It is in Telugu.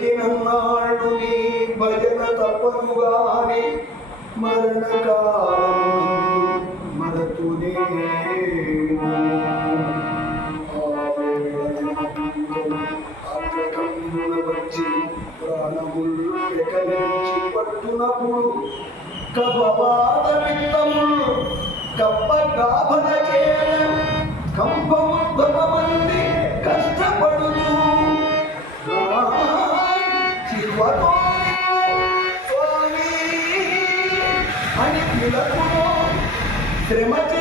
బ్రతికినన్నాళ్ళు నీ భజన తప్పనుగాని మరణకాలం మరతునే. వచ్చి ప్రాణములు ఎకరించి పట్టునప్పుడు కపవాద విత్తములు కప్ప గాభన చేయ crematoria